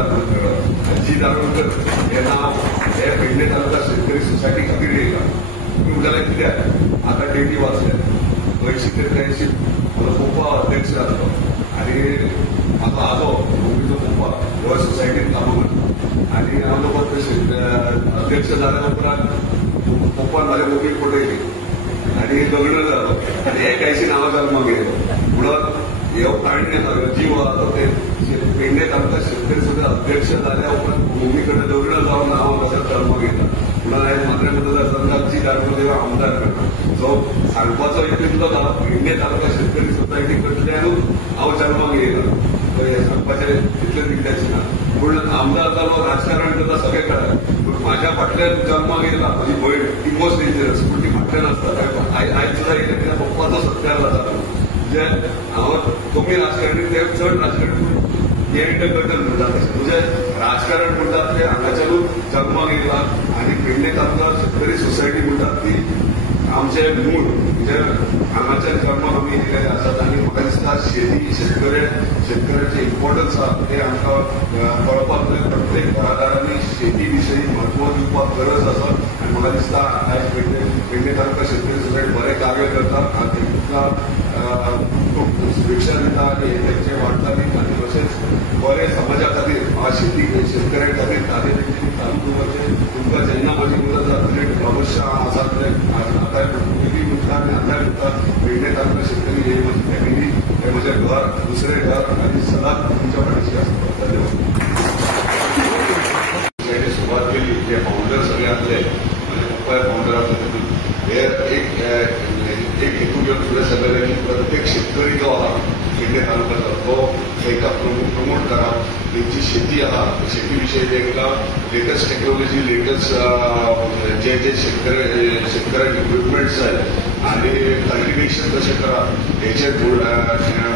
आमदार जी दारोडकर हे नाव हे पेडणे तालुका शेतकरी सोसायटी खातीर येयला. तुम्ही म्हणटाले कित्याक आता डेटी वाचल्या 1983 म्हजो पप्पा अध्यक्ष जालो आनी म्हाका आजो मम्मीचो पप्पा ह्या सोसायटीन कामां करता आनी आमचो पप्पा अध्यक्ष जाल्या उपरांत पप्पान म्हाज्या मम्मीक पटयली आनी लग्न जालो आनी एकायशी नांवां जल्माक येयलो. म्हणून ह्यो ताणें जीव आसा ते पेडणे तालुका शेतकरी सभा अध्यक्ष जाल्या उपरांत मम्मी कडेन लग्न जावन हांव म्हाका जल्माक येता. म्हणून हांवें मात्र मतदारसंघाची दारोदेवा आमदार करता. सो सांगपाचो एक इतलोच आहा पेडणे तालुका शेतकरी सोसायटी कडल्यानूच हांव जल्माक येयला. सांगपाचें इतलें कित्याचें ना. पूण आमदार जालो राजकारण करता सगळें कळटा. पूण म्हाज्या फाटल्यान जल्माक येयला म्हजी भयण ती मोस्ट डेंजरस पूण ती फाटल्यान आसता. आयज सुद्दां कित्याक पप्पाचो सत्कार जाता म्हणजे हांव कमी राजकारणी ते चड राजकारणी एंड कर्टन म्हणटा म्हणजे राजकारण म्हणटात ते हांगाच्यानूच जल्माक येयला. आनी पेडणे तालुका शेतकरी सोसायटी म्हणटात ती आमचे मूळ म्हणजे हांगाच्या जल्माक आमी येयलेले आसात. आनी म्हाका दिसता शेतकऱ्याचे इम्पॉर्टन्स आसा ते आमकां कळपाक जाय. प्रत्येक घरादारांनी शेती विशयी म्हत्व दिवपाक गरज आसा आनी म्हाका दिसता आयज पेडणे तालुका शेतकरी सोसायटी बरें कार्य करता आनी तुमकां खूब शुभेच्छा दिता आनी तेंचे वाटचालीक आनी तशेंच बरे समाजा खातीर शेतकऱ्यां खातीर ताजे तेंच्यांनी चालू दवरचें. तुमकां जेन्ना म्हाजी मदत जातली अवश्य आसातले आतां पयलीं म्हणटा आनी आतां म्हणटा पेडणे तालुका शेतकरी हे म्हजी फॅमिली हे म्हजें घर दुसरें घर आनी सदांच तुमच्या फाटीशी आसता. धन्यवाद. सुरवात केली जे फाउंडर सगळे आसले म्हणजे पप्पा फाउंडर आसले हे एक हेतू घेवन फुडें सरलेले की प्रत्येक शेतकरी जो आहा पेडणे तालुक्याचो तो ताका प्रमोट करप. तेंची शेती आहा शेती विशयी तांकां लेटस्ट टेक्नॉलॉजी लेटस्ट जे शेतकऱ्यांक इक्विपमेंट्स जाय आनी कल्टिवेशन कशें करप हेचेर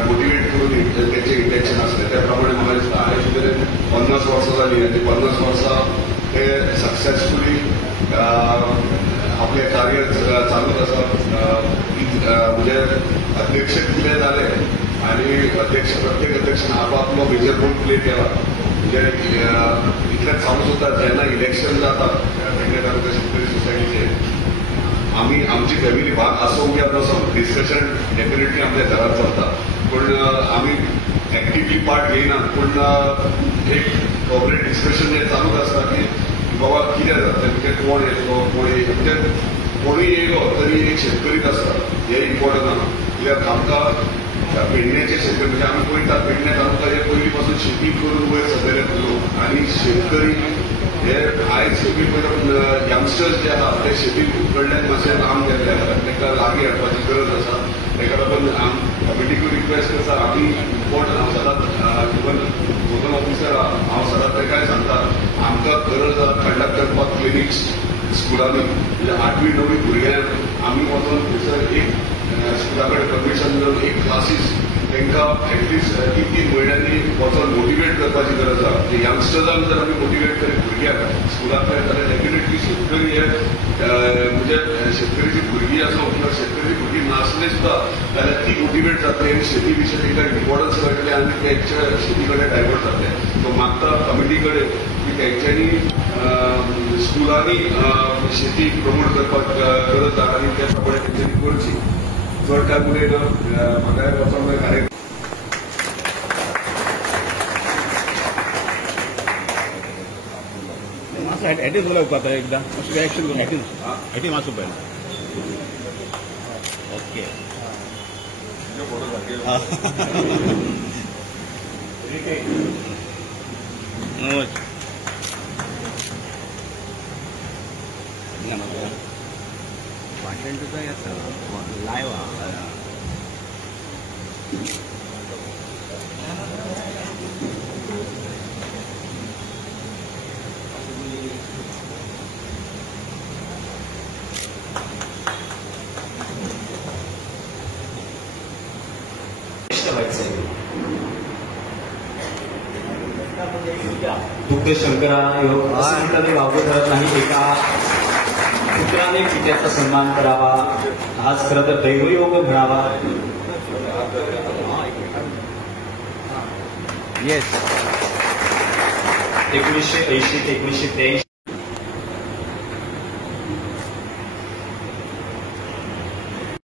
मोटिवेट करून तेंचें इंटेन्शन आसलें. त्या प्रमाणे म्हाका दिसता आयज मेरेन 50 वर्सां जालीं आनी 50 वर्सां ते सक्सेसफुली आपले कार्य चालूच आसा. म्हणजे अध्यक्ष कितें जाले आनी प्रत्येक अध्यक्षान आपलो मेजर रोल प्ले केला. म्हणजे इतलेंच सांगू सोदता जेन्ना इलेक्शन जाता पेडणे तालुका शेतकरी सोसायटीचे आमची फॅमिली भाग आसूं या नसो डिस्कशन डेफिनेटली आमच्या घरात चलता पूण आमी एक्टिवली पार्ट घेयनात. पूण एक कॉपरेट डिस्कशन हें चालूच आसता की बाबा कितें जाता म्हणजे कोण येतलो कोण म्हणजे कोणूय येयलो तरी एक शेतकरीच आसता हें इम्पॉर्टंट आहा. कित्याक आमकां पेडणेचे शेतकरी म्हणजे आमी पळयतात पेडणे तालुका हे पयलीं पासून शेती करून वयर सरलेले लोक आनी शेतकरी हे आयज शेती पळयता यंगस्टर्स जे आहा ते शेती कडल्यान मातशें लांब गेल्ले आसा तांकां लागीं हाडपाची गरज आसा. ताका लागून कमिटीक रिक्वेस्ट करता आमी इम्पॉर्टंट हांव सदांच इवन झोनल ऑफिसर हांव सदांच ताकाय सांगता आमकां गरज आसा कंडक्ट करपाक क्लिनिक्स स्कुलांनी म्हणजे 8वी 9वी भुरग्यांक आमी वचून थंयसर एक स्कुला कडेन परमिशन घेवन एक क्लासीस तांकां एटलिस्ट 3 म्हयन्यांनी वचून मोटिवेट करपाची गरज आसा. म्हणजे यंगस्टर्सांक जर आमी मोटिवेट करीत भुरग्यांक स्कुलांत जाल्यार डेफिनेटली शेतकरी हे म्हणजे शेतकरीची भुरगीं आसूं किंवा शेतकरी भुरगीं नासली सुद्दां जाल्यार ती मोटिवेट जातली आनी शेती विशयी तांकां इम्पॉर्टन्स कळटलें आनी तेंच्या शेती कडेन डायवर्ट जातले. सो मागता कमिटी कडेन की तेंच्यांनी स्कुलांनी शेती प्रमोट करपाक गरज आसा आनी त्या प्रमाणे तेंच्यांनी करची. चड काय उलयना म्हाका वचोंक जाय कार्यक्रम एटीच उलोवपाक एकदां मातशें रिएक्शन करून एटी मातसो पळय ओके भाशण तुका येता लायव्ह दुग्ध शंकरा असं म्हटलं वावगं ठरत नाही. एका पुत्राने पित्याचा सन्मान करावा हाच खरं तर दैवयोग मिळावा. येस 1980 ते 1983